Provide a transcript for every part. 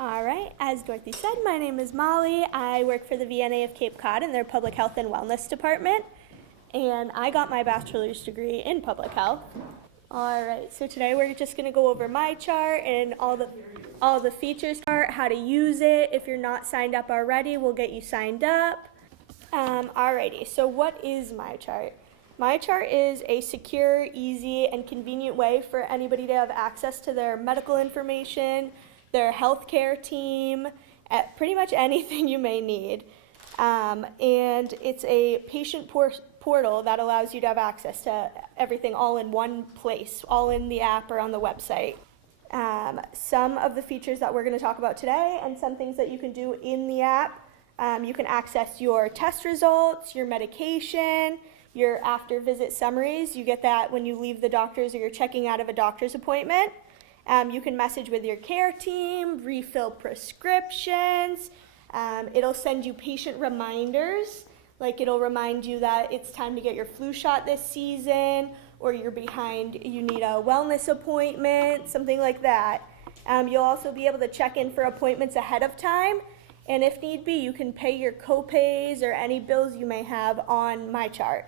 All right, as Dorothy said, my name is Molly. I work for the VNA of Cape Cod in their Public Health and Wellness Department, and I got my bachelor's degree in public health. All right, so today we're just going to go over MyChart and all the features, how to use it. If you're not signed up already, we'll get you signed up. Alrighty, so what is MyChart? MyChart is a secure, easy, and convenient way for anybody to have access to their medical information, their healthcare team, at pretty much anything you may need. And it's a patient portal that allows you to have access to everything all in one place, all in the app or on the website. Some of the features that we're going to talk about today and some things that you can do in the app. You can access your test results, your medication, your after visit summaries. You get that when you leave the doctor's or you're checking out of a doctor's appointment. You can message with your care team, refill prescriptions. It'll send you patient reminders, like it'll remind you that it's time to get your flu shot this season, or you're behind, you need a wellness appointment, something like that. You'll also be able to check in for appointments ahead of time, and if need be, you can pay your co-pays or any bills you may have on MyChart.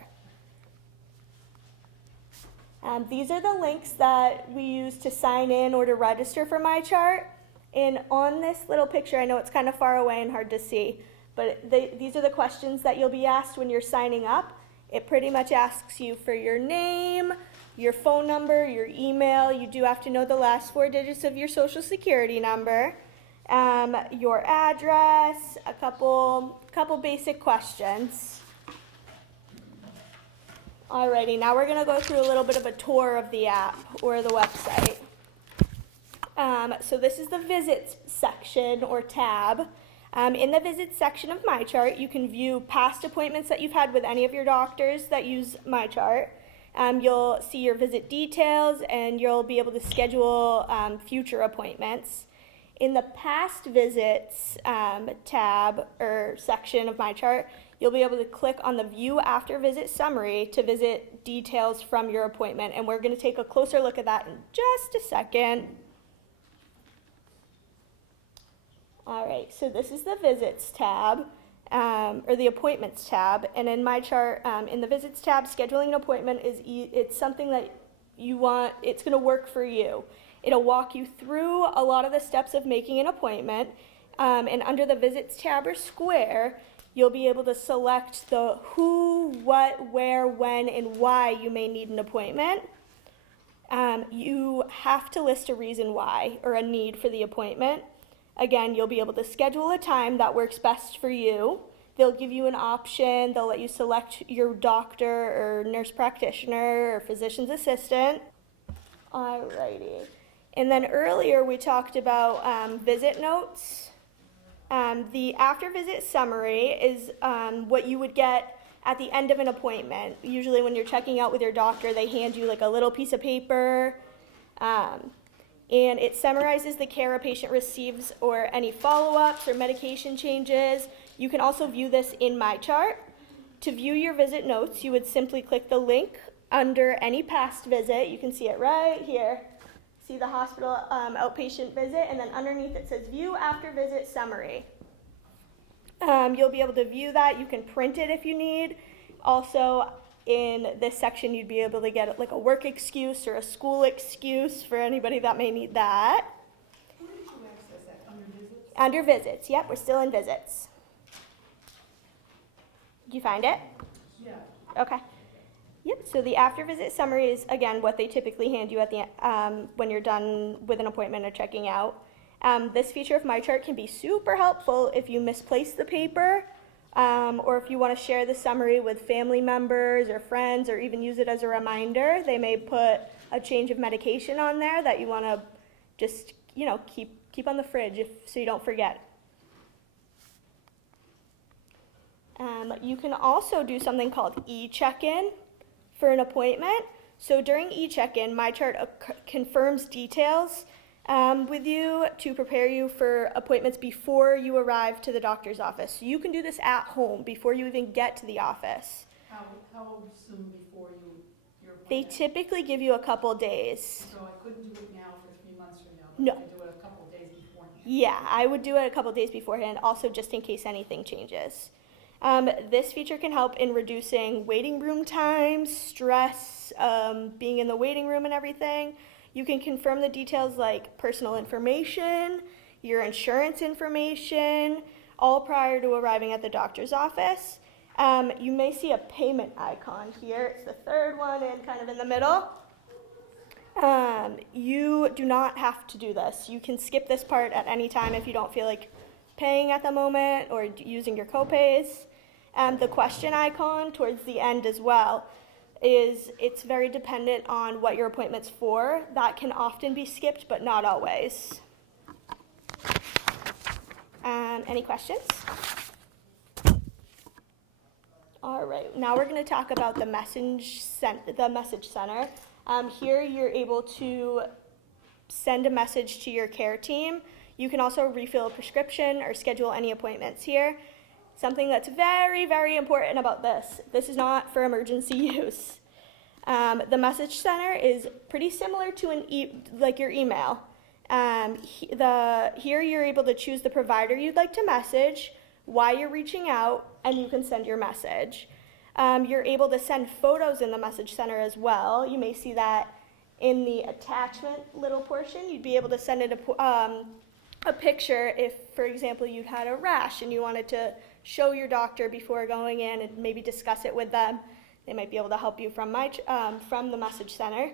These are the links that we use to sign in or to register for MyChart. And on this little picture, I know it's kind of far away and hard to see, but these are the questions that you'll be asked when you're signing up. It pretty much asks you for your name, your phone number, your email. You do have to know the last 4 digits of your social security number, your address, a couple basic questions. Alrighty, now we're going to go through a little bit of a tour of the app or the website. So this is the visits section or tab. In the visits section of MyChart, you can view past appointments that you've had with any of your doctors that use MyChart. You'll see your visit details and you'll be able to schedule future appointments. In the past visits tab or section of MyChart, you'll be able to click on the View After Visit Summary to visit details from your appointment, and we're going to take a closer look at that in just a second. All right, so this is the Visits tab, or the Appointments tab, and in MyChart, in the Visits tab, scheduling an appointment it's something that you want, it's going to work for you. It'll walk you through a lot of the steps of making an appointment, and under the Visits tab or square, you'll be able to select the who, what, where, when, and why you may need an appointment. You have to list a reason why or a need for the appointment. Again, you'll be able to schedule a time that works best for you. They'll give you an option. They'll let you select your doctor or nurse practitioner or physician's assistant. Alrighty. And then earlier we talked about visit notes. The after visit summary is what you would get at the end of an appointment. Usually when you're checking out with your doctor, they hand you like a little piece of paper, and it summarizes the care a patient receives or any follow-ups or medication changes. You can also view this in MyChart. To view your visit notes, you would simply click the link under any past visit. You can see it right here. See the hospital outpatient visit, and then underneath it says View After Visit Summary. You'll be able to view that. You can print it if you need. Also, in this section, you'd be able to get like a work excuse or a school excuse for anybody that may need that. Where did you access that? Under visits? Under visits, yep, we're still in visits. Did you find it? Yeah. Okay. Yep, so the after visit summary is, again, what they typically hand you at the when you're done with an appointment or checking out. This feature of MyChart can be super helpful if you misplace the paper, or if you want to share the summary with family members or friends, or even use it as a reminder. They may put a change of medication on there that you want to just, keep on the fridge so you don't forget. You can also do something called e-check-in for an appointment. So during e-check-in, MyChart confirms details with you to prepare you for appointments before you arrive to the doctor's office. So you can do this at home before you even get to the office. How soon before your appointment? They typically give you a couple days. So I couldn't do it now for 3 months from now, No. but I could do it a couple days beforehand. Yeah, I would do it a couple days beforehand, also just in case anything changes. This feature can help in reducing waiting room times, stress, being in the waiting room and everything. You can confirm the details like personal information, your insurance information, all prior to arriving at the doctor's office. You may see a payment icon here. It's the third one and kind of in the middle. You do not have to do this. You can skip this part at any time if you don't feel like paying at the moment or using your copays. The question icon towards the end as well it's very dependent on what your appointment's for. That can often be skipped, but not always. Any questions? All right, now we're going to talk about the message center. Here you're able to send a message to your care team. You can also refill a prescription or schedule any appointments here. Something that's very, very important about this is not for emergency use. The message center is pretty similar to like your email. Here you're able to choose the provider you'd like to message, why you're reaching out, and you can send your message. You're able to send photos in the message center as well. You may see that in the attachment little portion. You'd be able to send it a picture if, for example, you had a rash and you wanted to show your doctor before going in and maybe discuss it with them. They might be able to help you from the message center.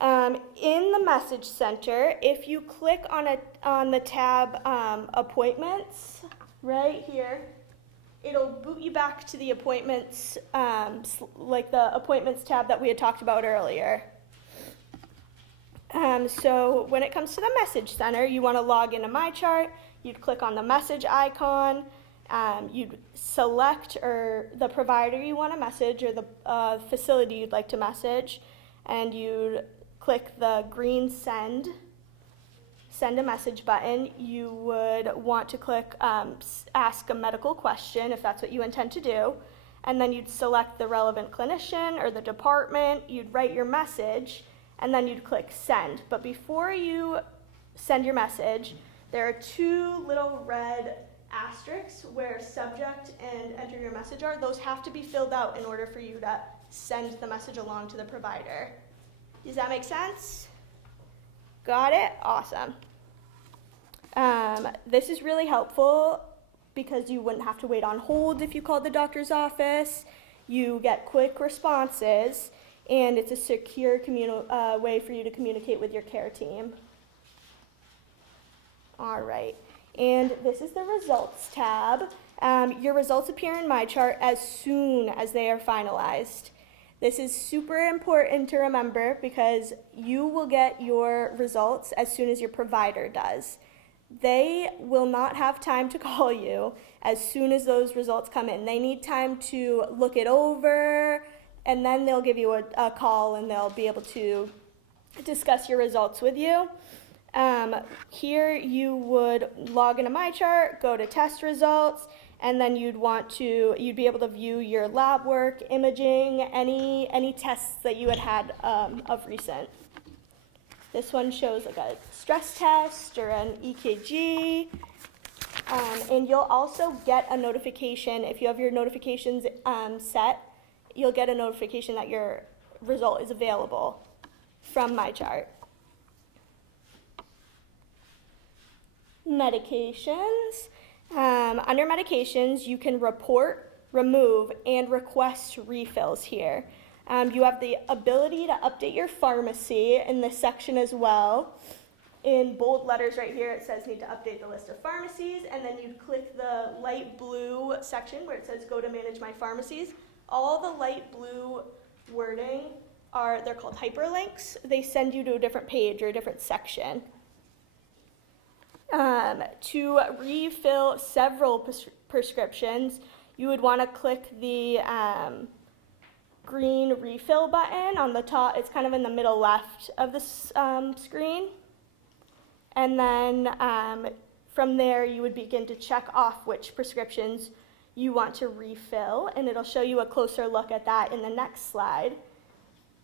In the message center, if you click on the tab appointments right here, it'll boot you back to the appointments, like the appointments tab that we had talked about earlier. So when it comes to the message center, you want to log into MyChart. You'd click on the message icon. You'd select the provider you want to message or the facility you'd like to message, and you'd click the green send a message button. You would want to click ask a medical question if that's what you intend to do, and then you'd select the relevant clinician or the department. You'd write your message, and then you'd click send. But before you send your message, there are two little red asterisks where subject and enter your message are. Those have to be filled out in order for you to send the message along to the provider. Does that make sense? Got it? Awesome. This is really helpful because you wouldn't have to wait on hold if you called the doctor's office. You get quick responses, and it's a secure way for you to communicate with your care team. All right, and this is the results tab. Your results appear in MyChart as soon as they are finalized. This is super important to remember because you will get your results as soon as your provider does. They will not have time to call you as soon as those results come in. They need time to look it over, and then they'll give you a call and they'll be able to discuss your results with you. Here you would log into MyChart, go to test results, and then you'd be able to view your lab work, imaging, any tests that you had of recent. This one shows like a stress test or an EKG, and you'll also get a notification if you have your notifications set. You'll get a notification that your result is available from MyChart. Medications. Under medications, you can report, remove, and request refills here. You have the ability to update your pharmacy in this section as well. In bold letters right here, it says need to update the list of pharmacies, and then you click the light blue section where it says go to manage my pharmacies. All the light blue wording they're called hyperlinks. They send you to a different page or a different section. To refill several prescriptions, you would want to click the green refill button on the top. It's kind of in the middle left of the screen. And then from there, you would begin to check off which prescriptions you want to refill, and it'll show you a closer look at that in the next slide.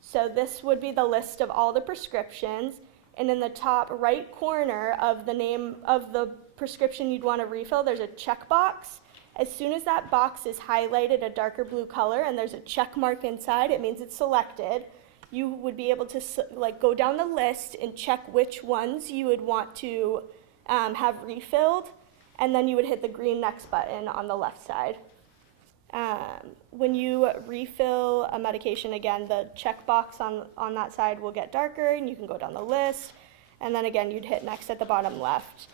So this would be the list of all the prescriptions. and in the top right corner of the name of the prescription you'd want to refill, there's a checkbox. As soon as that box is highlighted a darker blue color and there's a check mark inside, it means it's selected. You would be able to go down the list and check which ones you would want to have refilled, and then you would hit the green next button on the left side. When you refill a medication, again, the checkbox on that side will get darker, and you can go down the list, and then again, you'd hit next at the bottom left.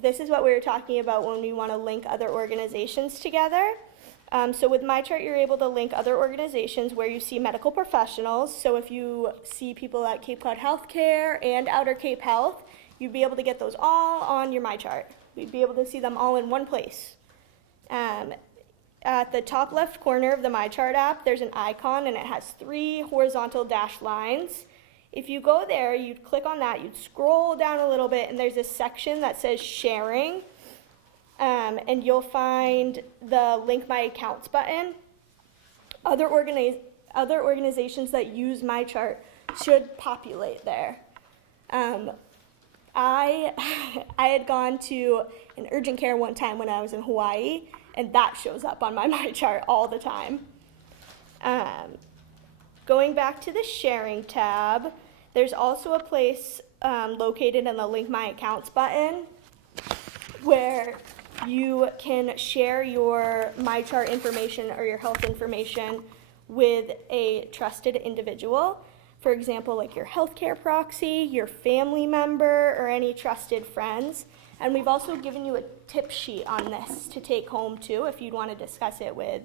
This is what we were talking about when we want to link other organizations together. So with MyChart, you're able to link other organizations where you see medical professionals. So if you see people at Cod Healthcare and Outer Cape Health, you'd be able to get those all on your MyChart. We'd be able to see them all in one place. At the top left corner of the MyChart app, there's an icon, and it has 3 horizontal dashed lines. If you go there, you'd click on that, you'd scroll down a little bit, and there's a section that says sharing, and you'll find the link my accounts button. Other organizations that use MyChart should populate there. I had gone to an urgent care one time when I was in Hawaii, and that shows up on my MyChart all the time. Going back to the sharing tab, there's also a place located in the Link My Accounts button where you can share your MyChart information or your health information with a trusted individual. For example, like your healthcare proxy, your family member, or any trusted friends. And we've also given you a tip sheet on this to take home too if you'd want to discuss it with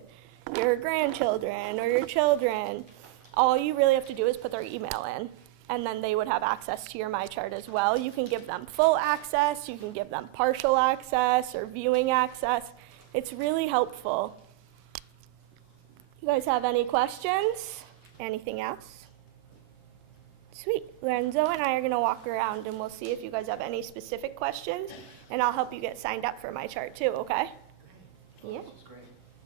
your grandchildren or your children. All you really have to do is put their email in, and then they would have access to your MyChart as well. You can give them full access, you can give them partial access or viewing access. It's really helpful. You guys have any questions? Anything else? Sweet. Lorenzo and I are going to walk around and we'll see if you guys have any specific questions, and I'll help you get signed up for MyChart too, okay? Yeah.